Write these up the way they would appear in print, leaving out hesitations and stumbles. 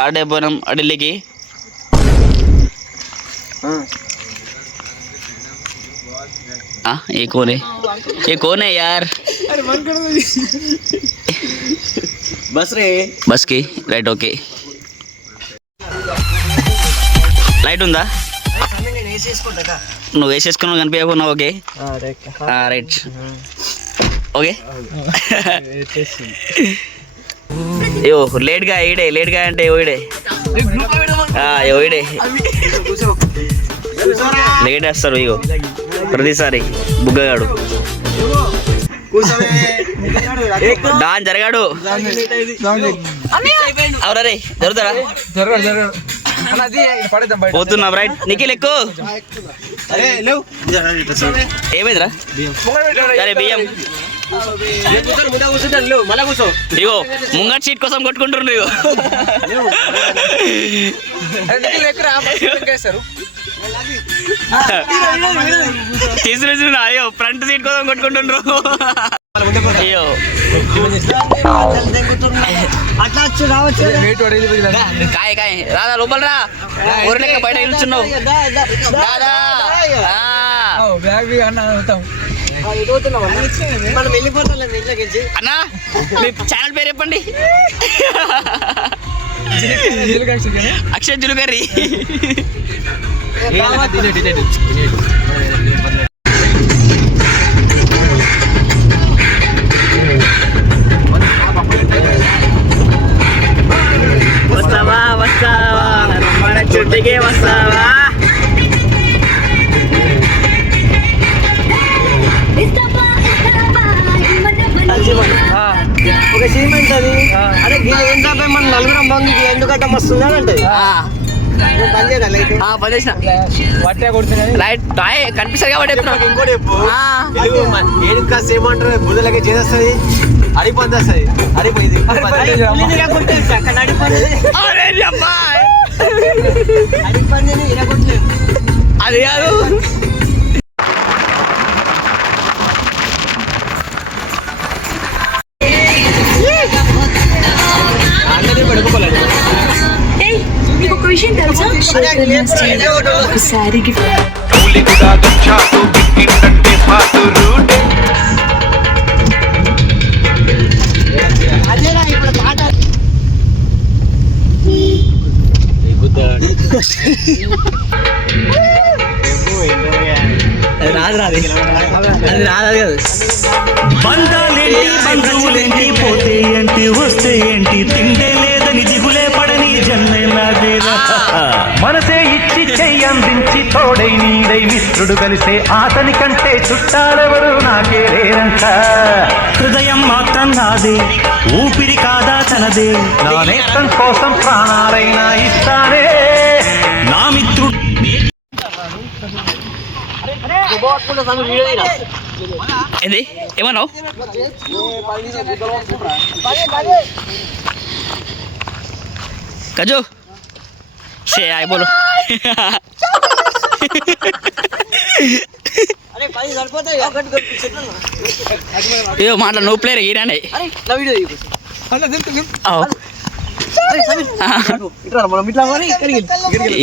Start అయిపోయినాం ఢిల్లీకి. ये कौन है यार? बस की राइट. ओके లైట్ ఉందా? నువ్వు వేసేసుకున్నావు కనిపించకున్నావు. Okay right okay. అయ్యో లేట్గా అంటే ఓయిడే లేట్ వేస్తారు ఇగో ప్రతిసారి బుగ్గగాడు డాన్ జరగాడు. అవునరే జరుగుతాడా? పోతున్నాం రైట్. నిఖిల్ ఎక్కువ ఏమైందిరా? అరే బియ్యం ఇగో ముంగట్ సీట్ కోసం కొట్టుకుంటారు. నువ్వు తీసుకుని అయ్యో ఫ్రంట్ సీట్ కోసం కొట్టుకుంటుండ్రు. అయ్యో కాయ కాయ రాదా లోపల రా. ఊరి లెక్క బయట నిల్చున్నావు రాదా? అన్నా మీ ఛానల్ పేరు చెప్పండి. అక్షయ్ జులుకర్రీ. వస్తావా మన చుట్టికే వస్తావా? ఒక సిమెంట్ అది అరే ఏంటంటే మన నలుగురం బంగి ఎందుకంటే మస్తుంది అని అంటే కనిపిస్తుంది కాబట్టి ఇంకోటి ఏమంటారు బుద్ధలకి చేసేస్తుంది అడిపోద్ది వస్తుంది అడిపోయింది అది కాదు. ఒక విషయం తెలుసా? ఒకసారి బంధాలేంటి బంధువులేంటి పోతే ఏంటి వస్తే ఏంటి తిండే లేదని దిగులే పడని జన్మే నాదేరా. మనసే ఇచ్చి చెయ్యందించి తోడై నీడై మిత్రుడు కలిసే అతని కంటే చుట్టాలెవరు నాకే లేరంట. హృదయం మాత్రం నాదే ఊపిరి కాదా తనదే. నా నేస్తం కోసం ప్రాణాలైనా ఇస్తానే నా మిత్రుడు. ఏంది ఏమన్నావు? కజు షే ఆయ బోలో. అయ్యో మాట్లా నువ్వు ప్లేయర్ ఈరానే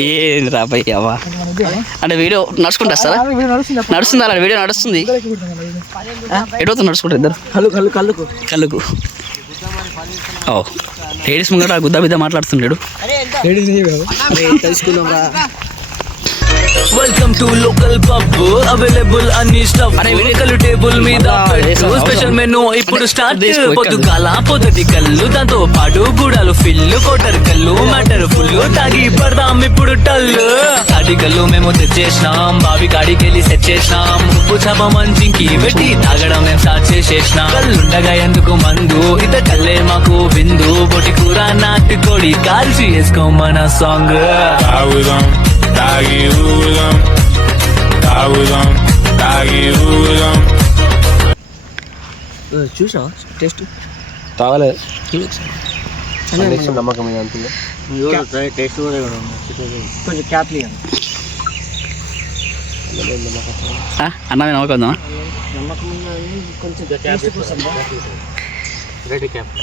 ఏంది రా పై అవ్వ అంటే వీడియో నడుచుకుంటా వస్తారా? నడుస్తుందా? వీడియో నడుస్తుంది. ఎటువతో నడుచుకుంటారు ఇద్దరు కళ్ళుకు. ఓ లేడీస్ ముంగట గుద్దా బిద్దా మాట్లాడుతున్నాడు. Welcome to local pub available అన్ని స్టఫ్ అనే వెనకలు టేబుల్ మీద స్పెషల్ మెనూ ఇప్పుడు స్టార్ట్. పొద్దుగాల పొద్దుటి కళ్ళు దాంతో పాటు గుడాలు ఫిల్లు కోటర్ కళ్ళు మ్యాటర్ ఫుల్ తాగి పడదాం ఇప్పుడు టల్లు. తాటి కళ్ళు మేము తెచ్చేసినాం బావి కాడికెళ్ళి సెట్ చేసినాం. ఉప్పు చాప మంచికి పెట్టి తాగడం మేము స్టార్ట్ చేసేసినాం. కళ్ళుండగా ఎందుకు మందు ఇత కల్లే మాకు విందు. బొటి కూర నాటుకోడి కాల్చి వేసుకోమన సాంగ్. చూసా టేస్ట్ తాగలేదు నమ్మకం టేస్ట్ కూడా కొంచెం క్యాప్లీ అన్న నమ్మకం నమ్మకం కొంచెం రెడీ క్యాప్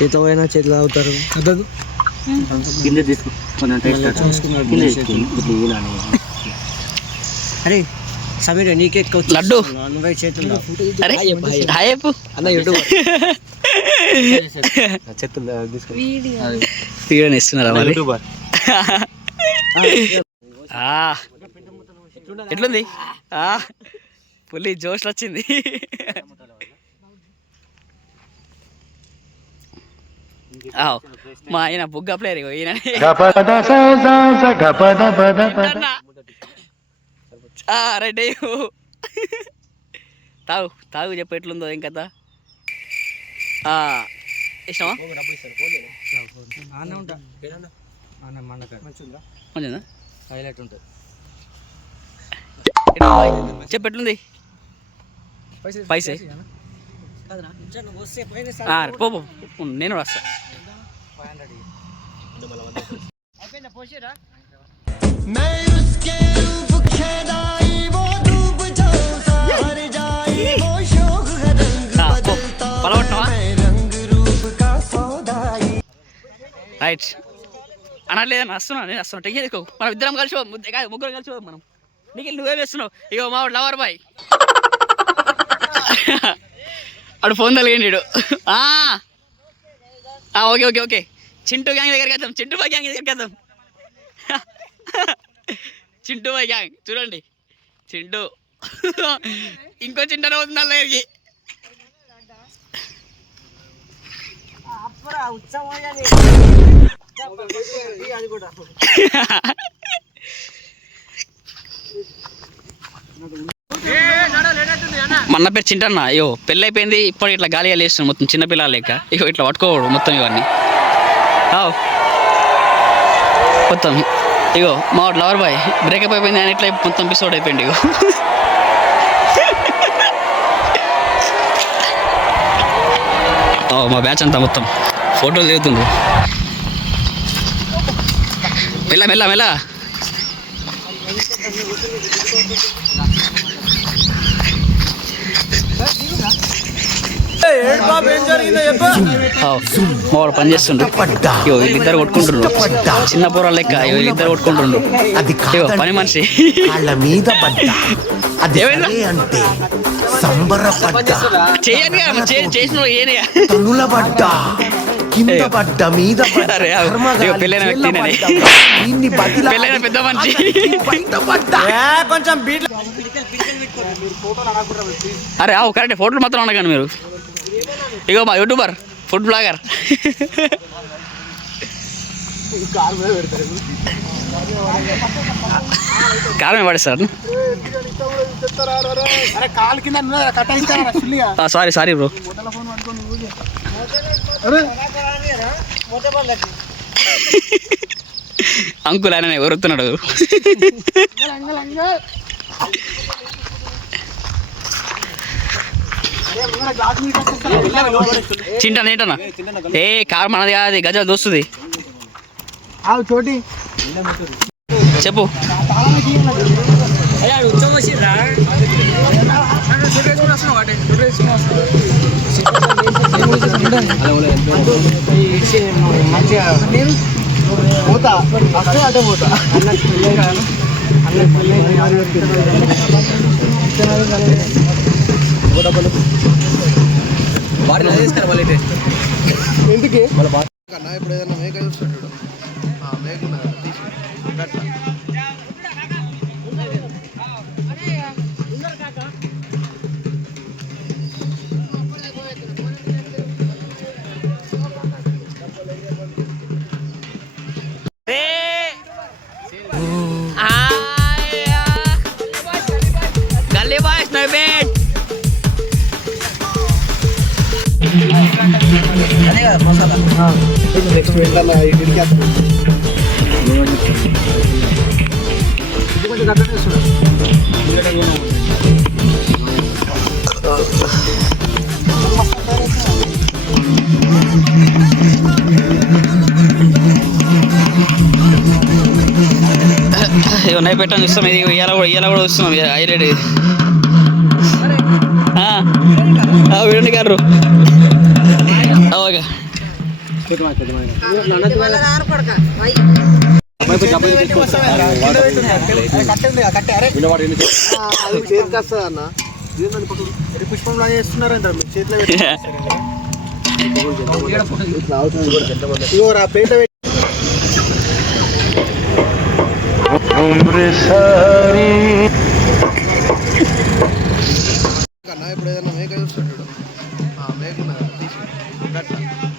చేతిలో పోయినా చేతిలో అవుతారు. అరే సమీర నీకే ఎక్కువ లడ్డు నువ్వే చేతుల్లో అరే హాయ్ చెప్పు అన్న యూట్యూబ్ వీడియో ఇస్తున్నారా మరి ఎట్లుంది పులి జోష్లు వచ్చింది. మా ఆయన బుగ్గ ప్లేయర్ ఈయన రైట్ తాగు తాగు చెప్పు ఎట్లుందో ఏం కదా ఇష్టమా మంచిదా హైలైట్ ఉంటుంది. చెప్పు ఎట్లుంది పైసే పో నేను వస్తా. రైట్ అనట్లేదని వస్తున్నా నేను వస్తున్నా టెక్ చేసుకో మనం ఇద్దరం కలిసి ముగ్గురం కలిసి మనం నీకు నువ్వేం చేస్తున్నావు ఇగో మా లవర్ బాయ్ అడు ఫోన్ తలిగండి. Okay okay okay Chintu gang దగ్గరికి వెళ్దాం. చింటూ బాయ్ గ్యాంగ్ దగ్గరికి వెళ్దాం. చింటూ బాయ్ గ్యాంగ్ చూడండి చింటూ ఇంకో చింటనే అవుతుంది వాళ్ళ దగ్గరికి. మన పేరు చింటన్న. అయ్యో పెళ్ళి అయిపోయింది ఇప్పుడు ఇట్లా గాలిగా లేస్తుంది మొత్తం చిన్నపిల్లలు లెక్క. ఇగో ఇట్లా పట్టుకోవడు మొత్తం ఇవన్నీ మొత్తం. ఇగో మా లవర్ బాయ్ బ్రేకప్ అయిపోయింది అని ఇట్లా మొత్తం ఎపిసోడ్ అయిపోయింది. ఇగో మా బ్యాచ్ అంతా మొత్తం ఫోటోలు దిగుతుండ్రు. మెల్ల మెల్ల మెల్ల మావాడు పని చేస్తుండ్రు. ఇగో వీళ్ళిద్దరు కొట్టుకుంటుండ్రు చిన్న పోరాలు లెక్క. ఇగో వీళ్ళిద్దరు కొట్టుకుంటుండ్రు. ఇగో పని మనిషి చేయను చేసిన ఏనయ్యా పెళ్ళైన వ్యక్తి పెళ్ళైన పెద్ద మనిషి కొంచెం అరే కరెక్ట్ ఫోటోలు మాత్రం అనగాను మీరు. ఇగో మా యూట్యూబర్ ఫుడ్ బ్లాగర్ కారమే పడేస్తారు. Sorry sorry bro. అంకుల్ ఆయన ఎవరుతున్నాడు. చింటనా ఏంటన్నా ఏ కారు మనది కాదు గజాలు దోస్తుంది. చెప్పు పోతా అటే పోతా ఎందుకే కన్నా ఇప్పుడు ఏదైనా మేక చూస్తాడు మేక గల్లీ బాయ్స్ నో బెట్ అదే కదా మసాలా నెక్స్ట్ వెళ్తాను ఇడికి కొంచెం కట్టనే వస్తున్నా. ఉన్నాయి పెట్టని చూస్తాం. ఇది ఇవాళ కూడా వస్తున్నాం హైలైట్ వీడండి గారు ఓకే చేతికి వస్తుంది అన్న పుష్పంలా చేస్తున్నారంట చేతిలో ఇగో ప్లేట్ కన్నా ఇప్పుడు ఏదైనా మేక చూస్తాడు మేక తీసి